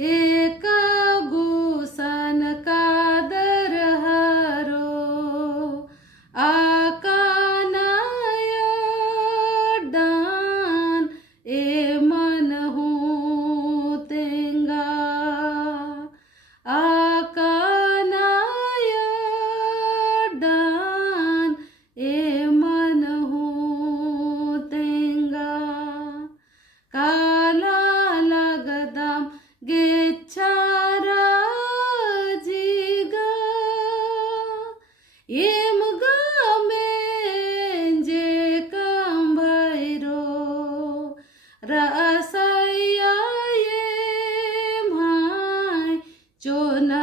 एक गुसन कादर हरो आकानाय डान ए मन हूँ तेंगा आकानाय डान ए मन हूँ तेंगा काला लगदाम गेच्छाराजिगा एम गमेंजे कंभैरो रसैया एम हाय चोना